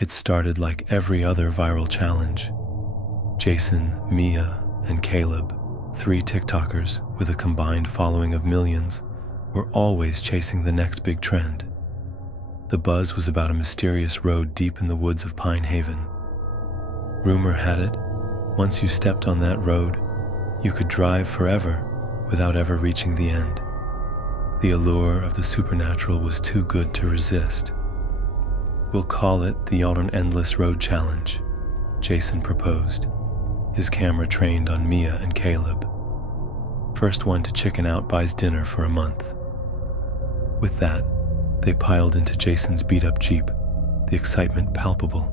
It started like every other viral challenge. Jason, Mia, and Caleb, 3 TikTokers with a combined following of millions, were always chasing the next big trend. The buzz was about a mysterious road deep in the woods of Pine Haven. Rumor had it, once you stepped on that road, you could drive forever without ever reaching the end. The allure of the supernatural was too good to resist. "We'll call it the On an Endless Road Challenge," Jason proposed, his camera trained on Mia and Caleb. First one to chicken out buys dinner for a month. With that, they piled into Jason's beat-up Jeep, the excitement palpable.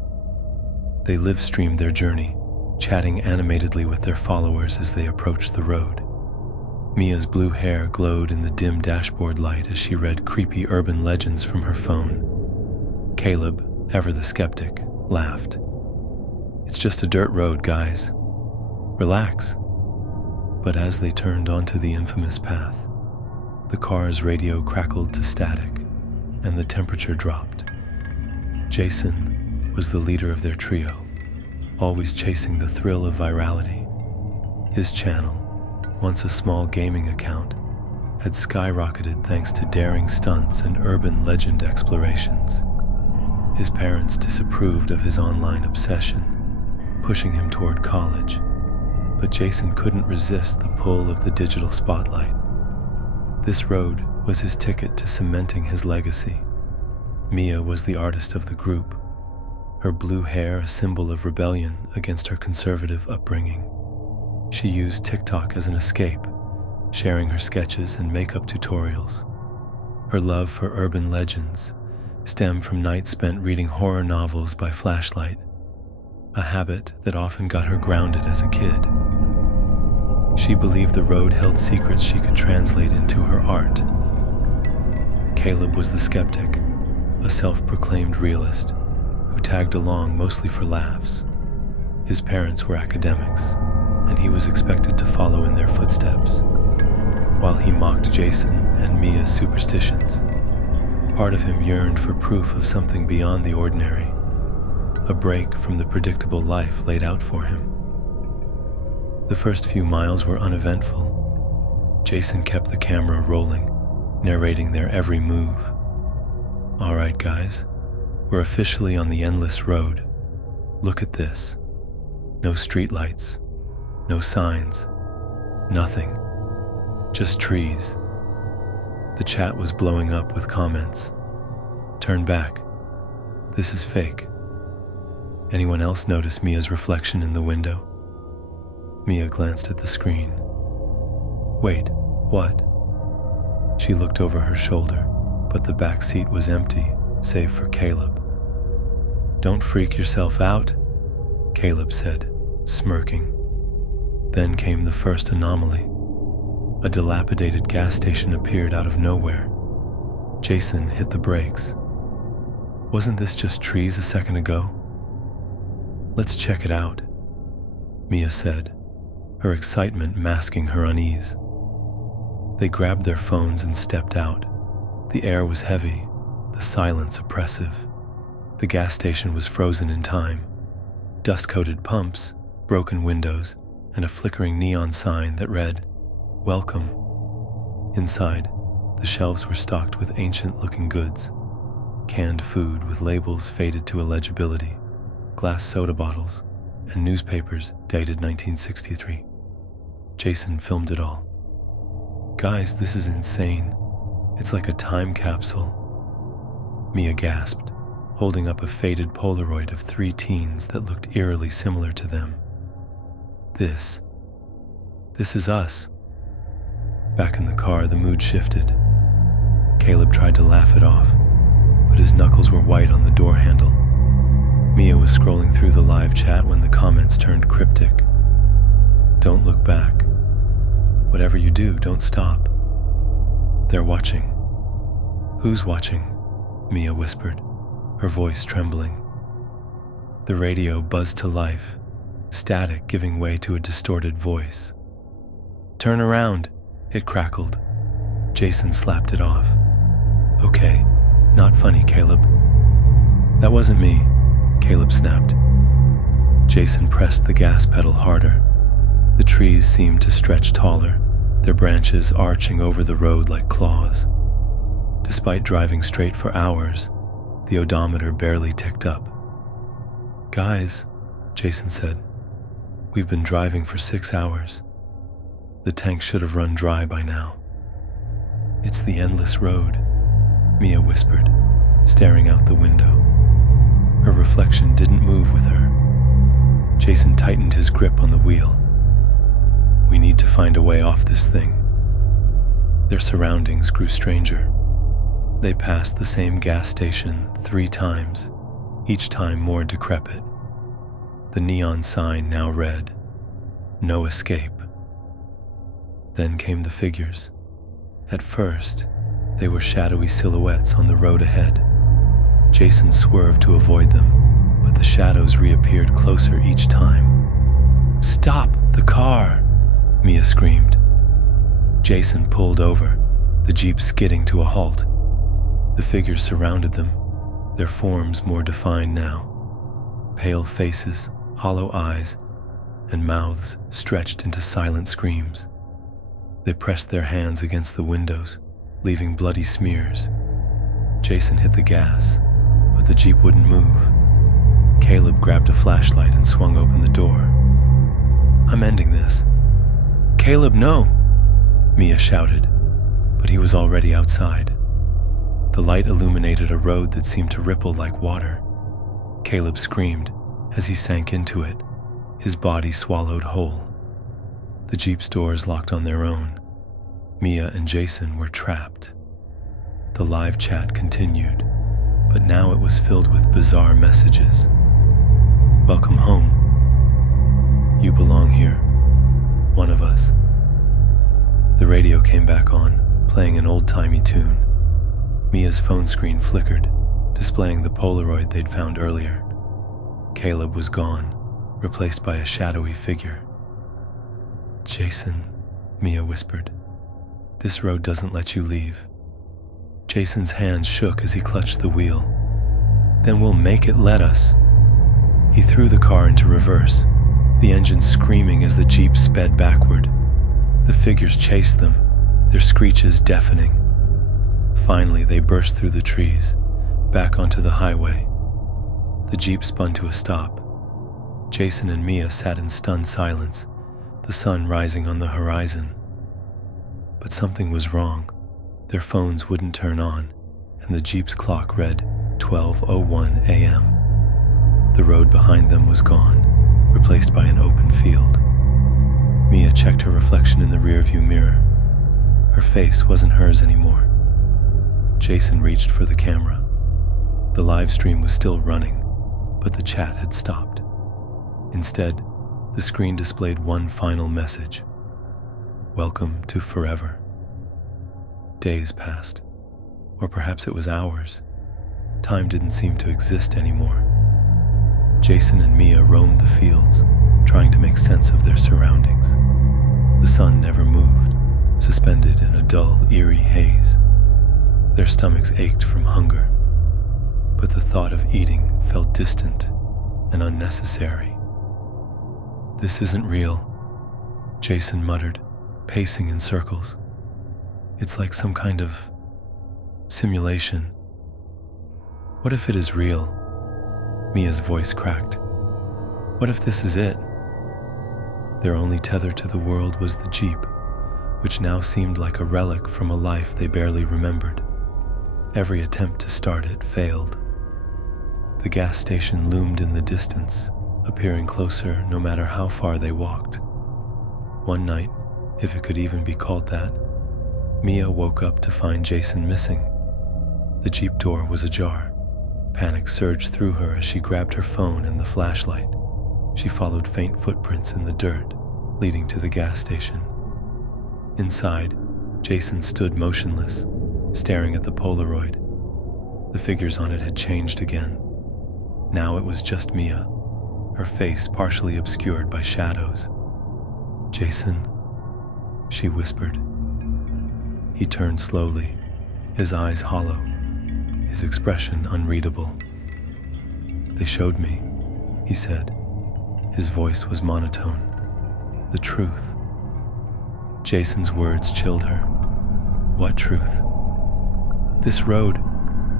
They live-streamed their journey, chatting animatedly with their followers as they approached the road. Mia's blue hair glowed in the dim dashboard light as she read creepy urban legends from her phone. Caleb, ever the skeptic, laughed. "It's just a dirt road, guys. Relax." But as they turned onto the infamous path, the car's radio crackled to static, and the temperature dropped. Jason was the leader of their trio, always chasing the thrill of virality. His channel, once a small gaming account, had skyrocketed thanks to daring stunts and urban legend explorations. His parents disapproved of his online obsession, pushing him toward college, but Jason couldn't resist the pull of the digital spotlight. This road was his ticket to cementing his legacy. Mia was the artist of the group, her blue hair a symbol of rebellion against her conservative upbringing. She used TikTok as an escape, sharing her sketches and makeup tutorials. Her love for urban legends stemmed from nights spent reading horror novels by flashlight, a habit that often got her grounded as a kid. She believed the road held secrets she could translate into her art. Caleb was the skeptic, a self-proclaimed realist who tagged along mostly for laughs. His parents were academics, and he was expected to follow in their footsteps. While he mocked Jason and Mia's superstitions, part of him yearned for proof of something beyond the ordinary, a break from the predictable life laid out for him. The first few miles were uneventful. Jason kept the camera rolling, narrating their every move. "All right, guys, we're officially on the endless road. Look at this. No streetlights, no signs, nothing. Just trees." The chat was blowing up with comments. "Turn back. This is fake." Anyone else notice Mia's reflection in the window? Mia glanced at the screen. "Wait, what?" She looked over her shoulder, but the back seat was empty, save for Caleb. "Don't freak yourself out," Caleb said, smirking. Then came the first anomaly. A dilapidated gas station appeared out of nowhere. Jason hit the brakes. "Wasn't this just trees a second ago?" "Let's check it out," Mia said, her excitement masking her unease. They grabbed their phones and stepped out. The air was heavy, the silence oppressive. The gas station was frozen in time. Dust-coated pumps, broken windows, and a flickering neon sign that read, "Welcome." Inside, the shelves were stocked with ancient-looking goods, canned food with labels faded to illegibility, glass soda bottles, and newspapers dated 1963. Jason filmed it all. "Guys, this is insane. It's like a time capsule." Mia gasped, holding up a faded Polaroid of 3 teens that looked eerily similar to them. This is us." Back in the car, the mood shifted. Caleb tried to laugh it off, but his knuckles were white on the door handle. Mia was scrolling through the live chat when the comments turned cryptic. "Don't look back. Whatever you do, don't stop. They're watching." "Who's watching?" Mia whispered, her voice trembling. The radio buzzed to life, static giving way to a distorted voice. "Turn around," it crackled. Jason slapped it off. "Okay, not funny, Caleb." "That wasn't me," Caleb snapped. Jason pressed the gas pedal harder. The trees seemed to stretch taller, their branches arching over the road like claws. Despite driving straight for hours, the odometer barely ticked up. "Guys," Jason said, "we've been driving for 6 hours. The tank should have run dry by now." "It's the endless road," Mia whispered, staring out the window. Her reflection didn't move with her. Jason tightened his grip on the wheel. "We need to find a way off this thing." Their surroundings grew stranger. They passed the same gas station 3 times, each time more decrepit. The neon sign now read, "No escape." Then came the figures. At first, they were shadowy silhouettes on the road ahead. Jason swerved to avoid them, but the shadows reappeared closer each time. "Stop the car!" Mia screamed. Jason pulled over, the Jeep skidding to a halt. The figures surrounded them, their forms more defined now. Pale faces, hollow eyes, and mouths stretched into silent screams. They pressed their hands against the windows, leaving bloody smears. Jason hit the gas, but the Jeep wouldn't move. Caleb grabbed a flashlight and swung open the door. "I'm ending this." "Caleb, no!" Mia shouted, but he was already outside. The light illuminated a road that seemed to ripple like water. Caleb screamed as he sank into it, his body swallowed whole. The Jeep's doors locked on their own. Mia and Jason were trapped. The live chat continued, but now it was filled with bizarre messages. "Welcome home. You belong here. One of us." The radio came back on, playing an old-timey tune. Mia's phone screen flickered, displaying the Polaroid they'd found earlier. Caleb was gone, replaced by a shadowy figure. "Jason," Mia whispered, "this road doesn't let you leave." Jason's hands shook as he clutched the wheel. "Then we'll make it let us." He threw the car into reverse, the engine screaming as the Jeep sped backward. The figures chased them, their screeches deafening. Finally, they burst through the trees, back onto the highway. The Jeep spun to a stop. Jason and Mia sat in stunned silence, the sun rising on the horizon. But something was wrong. Their phones wouldn't turn on, and the Jeep's clock read 12:01 a.m. The road behind them was gone, replaced by an open field. Mia checked her reflection in the rearview mirror. Her face wasn't hers anymore. Jason reached for the camera. The live stream was still running, but the chat had stopped. Instead, the screen displayed one final message. "Welcome to forever." Days passed, or perhaps it was hours. Time didn't seem to exist anymore. Jason and Mia roamed the fields, trying to make sense of their surroundings. The sun never moved, suspended in a dull, eerie haze. Their stomachs ached from hunger, but the thought of eating felt distant and unnecessary. "This isn't real," Jason muttered, pacing in circles. "It's like some kind of simulation. What if it is real?" Mia's voice cracked. "What if this is it?" Their only tether to the world was the Jeep, which now seemed like a relic from a life they barely remembered. Every attempt to start it failed. The gas station loomed in the distance, appearing closer no matter how far they walked. One night, if it could even be called that, Mia woke up to find Jason missing. The Jeep door was ajar. Panic surged through her as she grabbed her phone and the flashlight. She followed faint footprints in the dirt, leading to the gas station. Inside, Jason stood motionless, staring at the Polaroid. The figures on it had changed again. Now it was just Mia, her face partially obscured by shadows. "Jason," she whispered. He turned slowly, his eyes hollow, his expression unreadable. They showed me, he said. His voice was monotone. The truth. Jason's words chilled her. What truth? This road,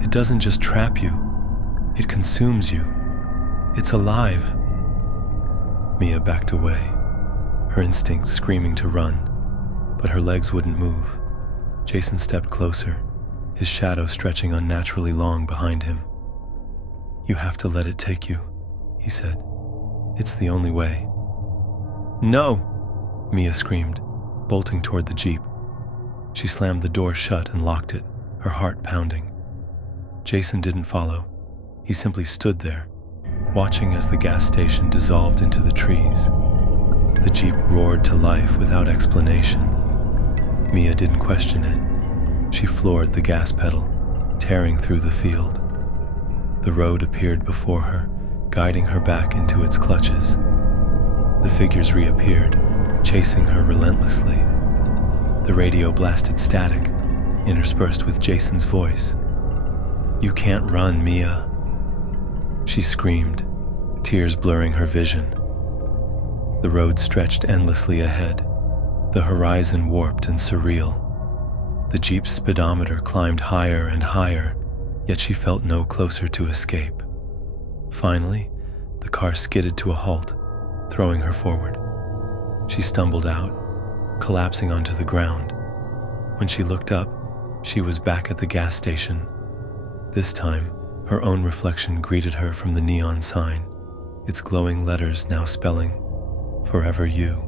it doesn't just trap you. It consumes you. It's alive. Mia backed away, her instincts screaming to run, but her legs wouldn't move. Jason stepped closer, his shadow stretching unnaturally long behind him. You have to let it take you, he said. It's the only way. No! Mia screamed, bolting toward the Jeep. She slammed the door shut and locked it, her heart pounding. Jason didn't follow. He simply stood there, watching as the gas station dissolved into the trees. The Jeep roared to life without explanation. Mia didn't question it. She floored the gas pedal, tearing through the field. The road appeared before her, guiding her back into its clutches. The figures reappeared, chasing her relentlessly. The radio blasted static, interspersed with Jason's voice. You can't run, Mia. She screamed, tears blurring her vision. The road stretched endlessly ahead, the horizon warped and surreal. The Jeep's speedometer climbed higher and higher, yet she felt no closer to escape. Finally, the car skidded to a halt, throwing her forward. She stumbled out, collapsing onto the ground. When she looked up, she was back at the gas station. This time, her own reflection greeted her from the neon sign, its glowing letters now spelling, "Forever You."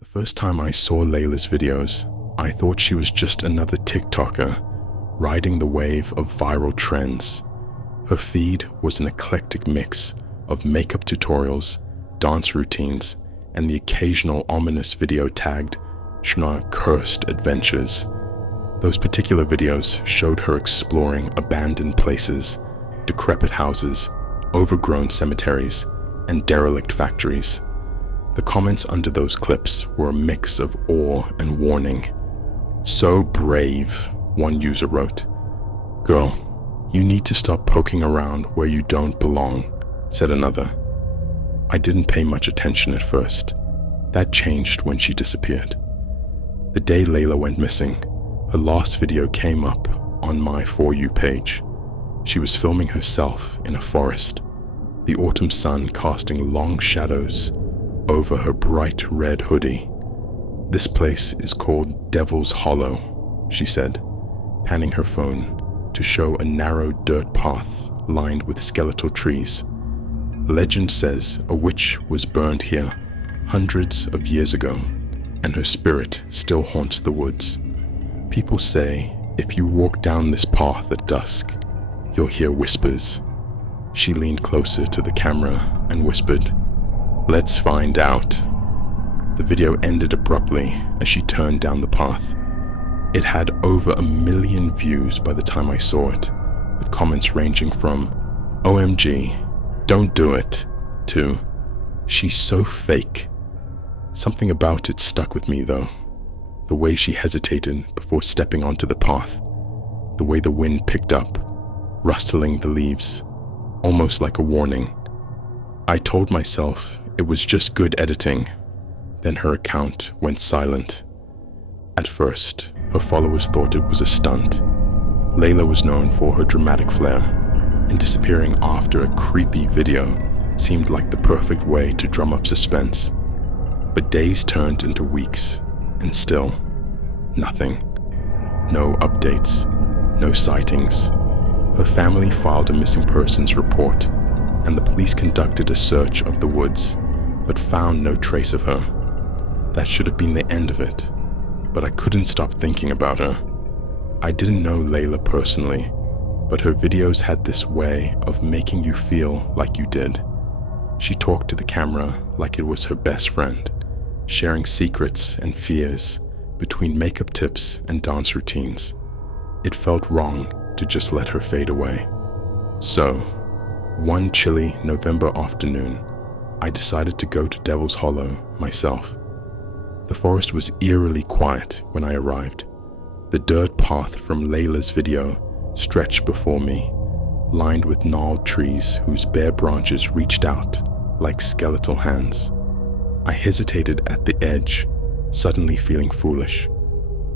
The first time I saw Layla's videos, I thought she was just another TikToker, riding the wave of viral trends. Her feed was an eclectic mix of makeup tutorials, dance routines, and the occasional ominous video tagged Shna Cursed Adventures. Those particular videos showed her exploring abandoned places, decrepit houses, overgrown cemeteries, and derelict factories. The comments under those clips were a mix of awe and warning. "So brave," one user wrote. "Girl, you need to stop poking around where you don't belong," said another. I didn't pay much attention at first. That changed when she disappeared. The day Layla went missing, her last video came up on my For You page. She was filming herself in a forest, the autumn sun casting long shadows over her bright red hoodie. "This place is called Devil's Hollow," she said, panning her phone to show a narrow dirt path lined with skeletal trees. Legend says a witch was burned here hundreds of years ago, and her spirit still haunts the woods. People say if you walk down this path at dusk, you'll hear whispers. She leaned closer to the camera and whispered, "Let's find out." The video ended abruptly as she turned down the path. It had over 1 million views by the time I saw it, with comments ranging from "OMG, don't do it," to "She's so fake." Something about it stuck with me though. The way she hesitated before stepping onto the path, the way the wind picked up, rustling the leaves, almost like a warning. I told myself it was just good editing. Then her account went silent. At first, her followers thought it was a stunt. Layla was known for her dramatic flair, and disappearing after a creepy video seemed like the perfect way to drum up suspense. But days turned into weeks, and still, nothing. No updates, no sightings. Her family filed a missing persons report, and the police conducted a search of the woods, but found no trace of her. That should have been the end of it, but I couldn't stop thinking about her. I didn't know Layla personally, but her videos had this way of making you feel like you did. She talked to the camera like it was her best friend, sharing secrets and fears between makeup tips and dance routines. It felt wrong to just let her fade away. So, one chilly November afternoon, I decided to go to Devil's Hollow myself. The forest was eerily quiet when I arrived. The dirt path from Layla's video stretched before me, lined with gnarled trees whose bare branches reached out like skeletal hands. I hesitated at the edge, suddenly feeling foolish.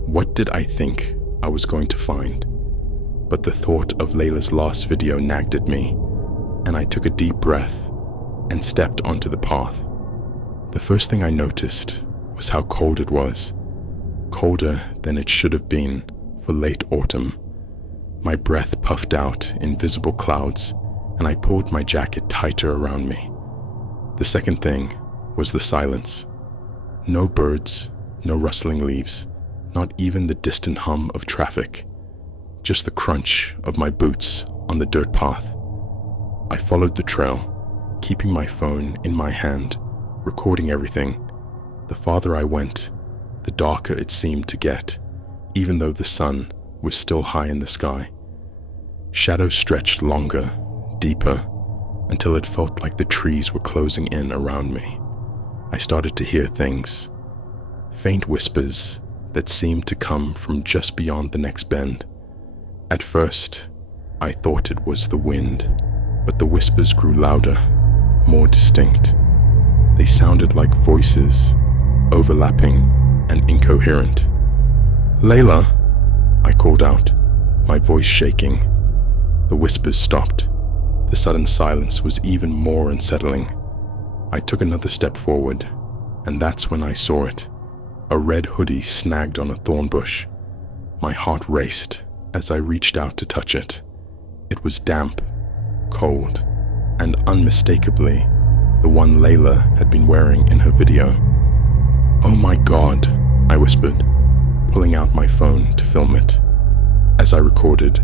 What did I think I was going to find? But the thought of Layla's last video nagged at me, and I took a deep breath and stepped onto the path. The first thing I noticed was how cold it was, colder than it should have been for late autumn. My breath puffed out in visible clouds, and I pulled my jacket tighter around me. The second thing was the silence. No birds, no rustling leaves, not even the distant hum of traffic, just the crunch of my boots on the dirt path. I followed the trail, keeping my phone in my hand, recording everything. The farther I went, the darker it seemed to get, even though the sun was still high in the sky. Shadows stretched longer, deeper, until it felt like the trees were closing in around me. I started to hear things, faint whispers that seemed to come from just beyond the next bend. At first, I thought it was the wind, but the whispers grew louder, more distinct. They sounded like voices, overlapping and incoherent. "Layla," I called out, my voice shaking. The whispers stopped. The sudden silence was even more unsettling. I took another step forward, and that's when I saw it. A red hoodie snagged on a thorn bush. My heart raced as I reached out to touch it. It was damp, cold, and unmistakably the one Layla had been wearing in her video. "Oh my God," I whispered, pulling out my phone to film it. As I recorded,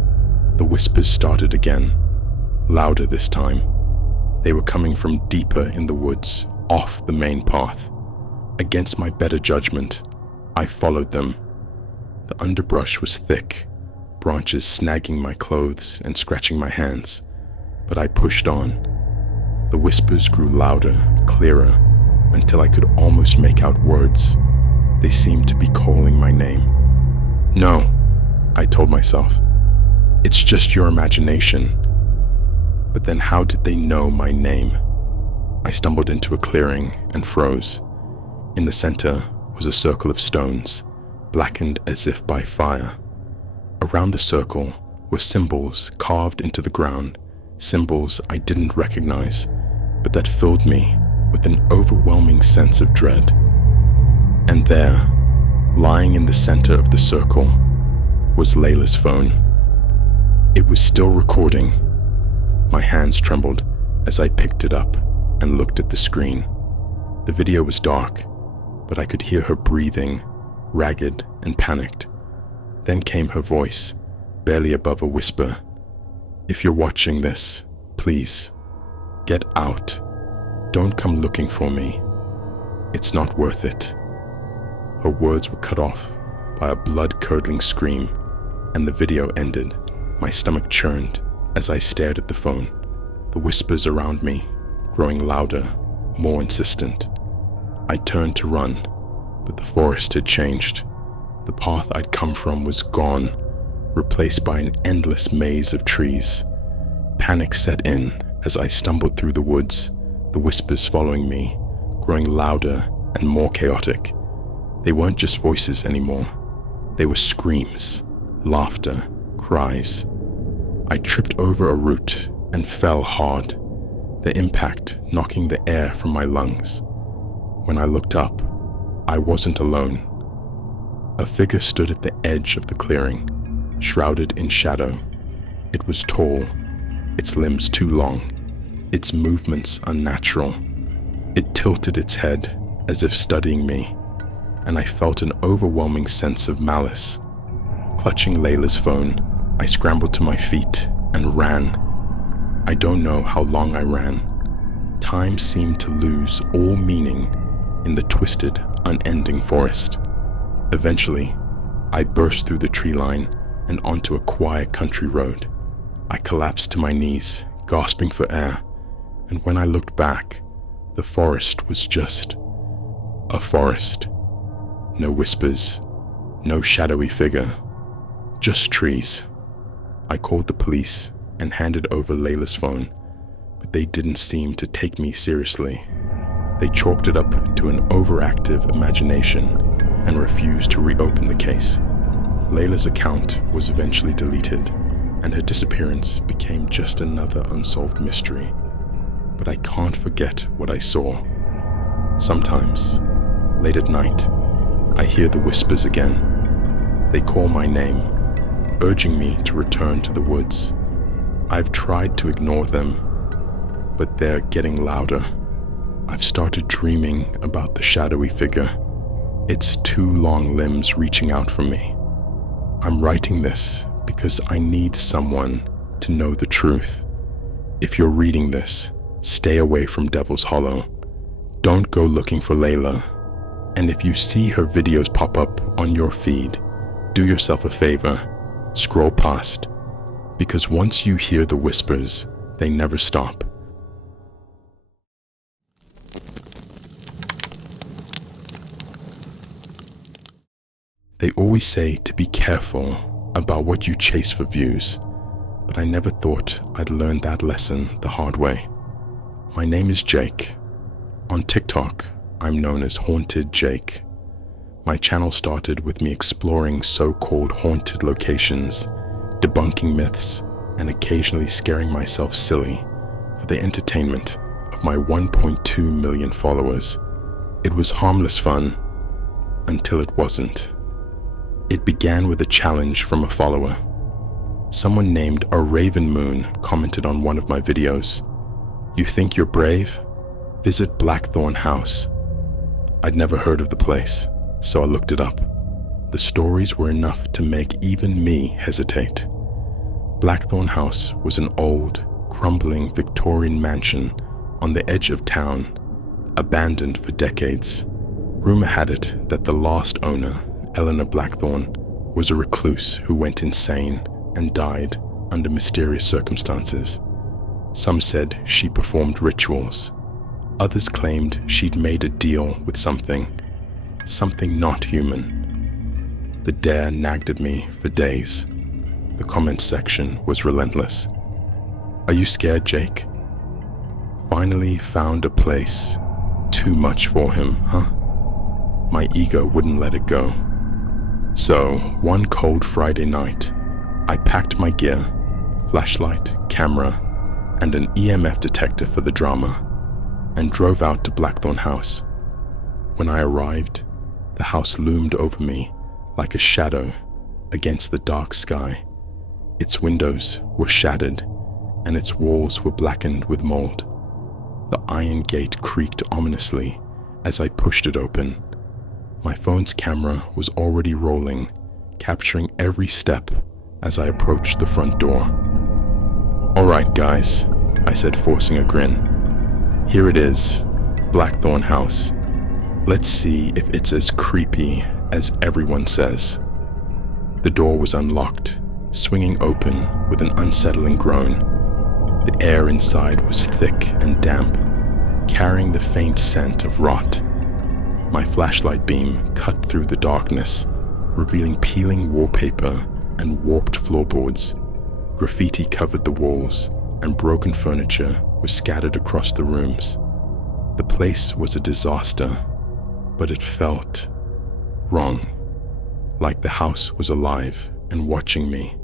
the whispers started again, louder this time. They were coming from deeper in the woods, off the main path. Against my better judgment, I followed them. The underbrush was thick, branches snagging my clothes and scratching my hands, but I pushed on. The whispers grew louder, clearer, until I could almost make out words. They seemed to be calling my name. "No," I told myself. "It's just your imagination." But then how did they know my name? I stumbled into a clearing and froze. In the center was a circle of stones, blackened as if by fire. Around the circle were symbols carved into the ground, symbols I didn't recognize, but that filled me with an overwhelming sense of dread. And there, lying in the center of the circle, was Layla's phone. It was still recording. My hands trembled as I picked it up and looked at the screen. The video was dark, but I could hear her breathing, ragged and panicked. Then came her voice, barely above a whisper. "If you're watching this, please, get out. Don't come looking for me. It's not worth it." Her words were cut off by a blood-curdling scream, and the video ended. My stomach churned as I stared at the phone, the whispers around me growing louder, more insistent. I turned to run, but the forest had changed. The path I'd come from was gone, replaced by an endless maze of trees. Panic set in as I stumbled through the woods, the whispers following me, growing louder and more chaotic. They weren't just voices anymore. They were screams, laughter, cries. I tripped over a root and fell hard, the impact knocking the air from my lungs. When I looked up, I wasn't alone. A figure stood at the edge of the clearing, shrouded in shadow. It was tall, its limbs too long, its movements unnatural. It tilted its head as if studying me, and I felt an overwhelming sense of malice. Clutching Layla's phone, I scrambled to my feet and ran. I don't know how long I ran. Time seemed to lose all meaning in the twisted, unending forest. Eventually, I burst through the tree line and onto a quiet country road. I collapsed to my knees, gasping for air, and when I looked back, the forest was just a forest. No whispers, no shadowy figure, just trees. I called the police and handed over Layla's phone, but they didn't seem to take me seriously. They chalked it up to an overactive imagination and refused to reopen the case. Layla's account was eventually deleted, and her disappearance became just another unsolved mystery. But I can't forget what I saw. Sometimes, late at night, I hear the whispers again. They call my name, urging me to return to the woods. I've tried to ignore them, but they're getting louder. I've started dreaming about the shadowy figure, its two long limbs reaching out from me. I'm writing this because I need someone to know the truth. If you're reading this, stay away from Devil's Hollow. Don't go looking for Layla. And if you see her videos pop up on your feed, do yourself a favor, scroll past. Because once you hear the whispers, they never stop. They always say to be careful about what you chase for views, but I never thought I'd learn that lesson the hard way. My name is Jake. On TikTok, I'm known as Haunted Jake. My channel started with me exploring so-called haunted locations, debunking myths, and occasionally scaring myself silly for the entertainment of my 1.2 million followers. It was harmless fun until it wasn't. It began with a challenge from a follower. Someone named a Raven Moon commented on one of my videos. "You think you're brave? Visit Blackthorn House." I'd never heard of the place, so I looked it up. The stories were enough to make even me hesitate. Blackthorn House was an old, crumbling Victorian mansion on the edge of town, abandoned for decades. Rumor had it that the last owner, Eleanor Blackthorn, was a recluse who went insane and died under mysterious circumstances. Some said she performed rituals. Others claimed she'd made a deal with something not human. The dare nagged at me for days. The comments section was relentless. "Are you scared, Jake? Finally found a place too much for him, huh?" My ego wouldn't let it go. So, one cold Friday night, I packed my gear, flashlight, camera, and an EMF detector for the drama, and drove out to Blackthorn House. When I arrived, the house loomed over me like a shadow against the dark sky. Its windows were shattered, and its walls were blackened with mold. The iron gate creaked ominously as I pushed it open. My phone's camera was already rolling, capturing every step as I approached the front door. "All right, guys," I said, forcing a grin. "Here it is, Blackthorn House. Let's see if it's as creepy as everyone says." The door was unlocked, swinging open with an unsettling groan. The air inside was thick and damp, carrying the faint scent of rot. My flashlight beam cut through the darkness, revealing peeling wallpaper and warped floorboards. Graffiti covered the walls, and broken furniture was scattered across the rooms. The place was a disaster, but it felt wrong, like the house was alive and watching me.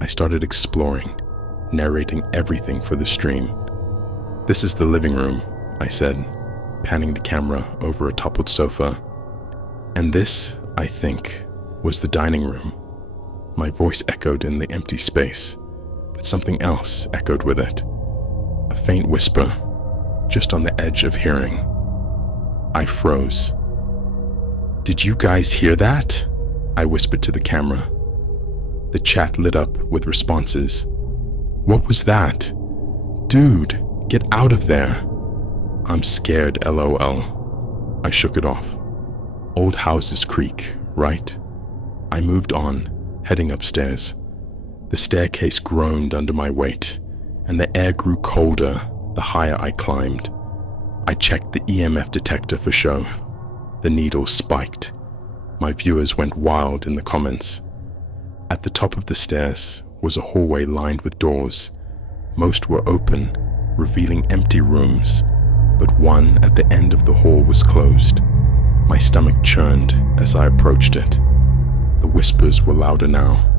I started exploring, narrating everything for the stream. "This is the living room," I said, panning the camera over a toppled sofa. "And this, I think, was the dining room." My voice echoed in the empty space, but something else echoed with it. A faint whisper, just on the edge of hearing. I froze. "Did you guys hear that?" I whispered to the camera. The chat lit up with responses. "What was that? Dude, get out of there." "I'm scared, LOL. I shook it off. Old houses creak, right? I moved on, heading upstairs. The staircase groaned under my weight, and the air grew colder the higher I climbed. I checked the EMF detector for show. The needle spiked, My viewers went wild in the comments. At the top of the stairs was a hallway lined with doors. Most were open, revealing empty rooms, but one at the end of the hall was closed. My stomach churned as I approached it. The whispers were louder now,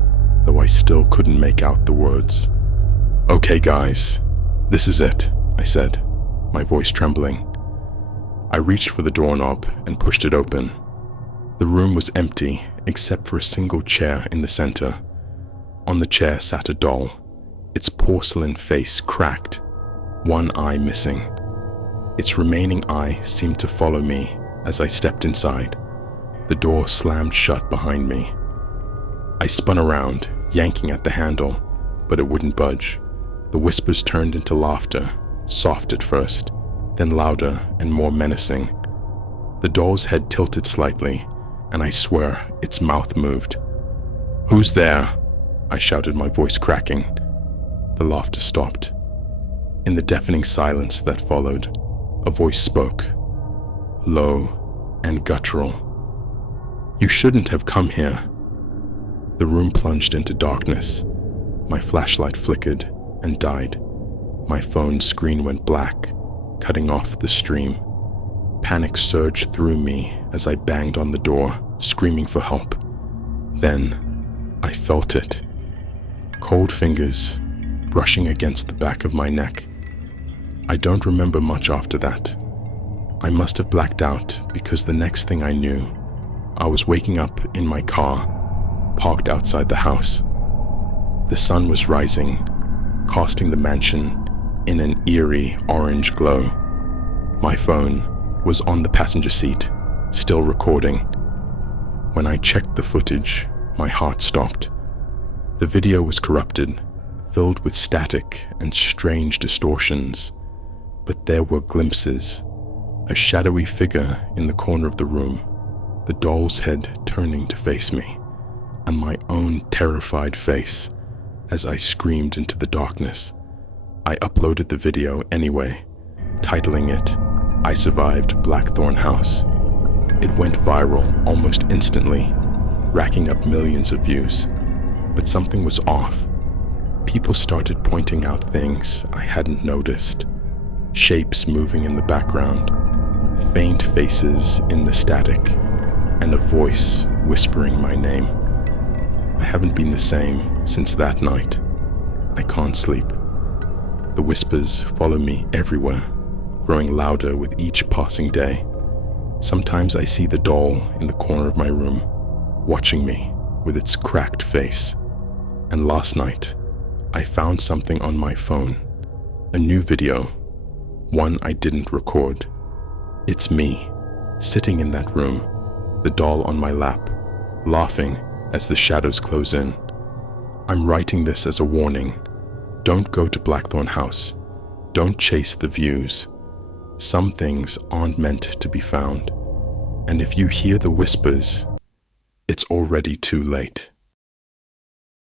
though I still couldn't make out the words. "Okay, guys, this is it," I said, my voice trembling. I reached for the doorknob and pushed it open. The room was empty except for a single chair in the center. On the chair sat a doll, its porcelain face cracked, one eye missing. Its remaining eye seemed to follow me as I stepped inside. The door slammed shut behind me. I spun around, yanking at the handle, but it wouldn't budge. The whispers turned into laughter, soft at first, then louder and more menacing. The doll's head tilted slightly, and I swear its mouth moved. "Who's there?" I shouted, my voice cracking. The laughter stopped. In the deafening silence that followed, a voice spoke, low and guttural. "You shouldn't have come here." The room plunged into darkness. My flashlight flickered and died. My phone's screen went black, cutting off the stream. Panic surged through me as I banged on the door, screaming for help. Then, I felt it. Cold fingers brushing against the back of my neck. I don't remember much after that. I must have blacked out because the next thing I knew, I was waking up in my car, parked outside the house. The sun was rising, casting the mansion in an eerie orange glow. My phone was on the passenger seat, still recording. When I checked the footage, my heart stopped. The video was corrupted, filled with static and strange distortions, but there were glimpses. A shadowy figure in the corner of the room, the doll's head turning to face me, and my own terrified face as I screamed into the darkness. I uploaded the video anyway, titling it, "I Survived Blackthorn House." It went viral almost instantly, racking up millions of views. But something was off. People started pointing out things I hadn't noticed. Shapes moving in the background, faint faces in the static, and a voice whispering my name. I haven't been the same since that night. I can't sleep. The whispers follow me everywhere, growing louder with each passing day. Sometimes I see the doll in the corner of my room, watching me with its cracked face. And last night, I found something on my phone, a new video, one I didn't record. It's me, sitting in that room, the doll on my lap, laughing as the shadows close in. I'm writing this as a warning. Don't go to Blackthorn House. Don't chase the views. Some things aren't meant to be found. And if you hear the whispers, it's already too late.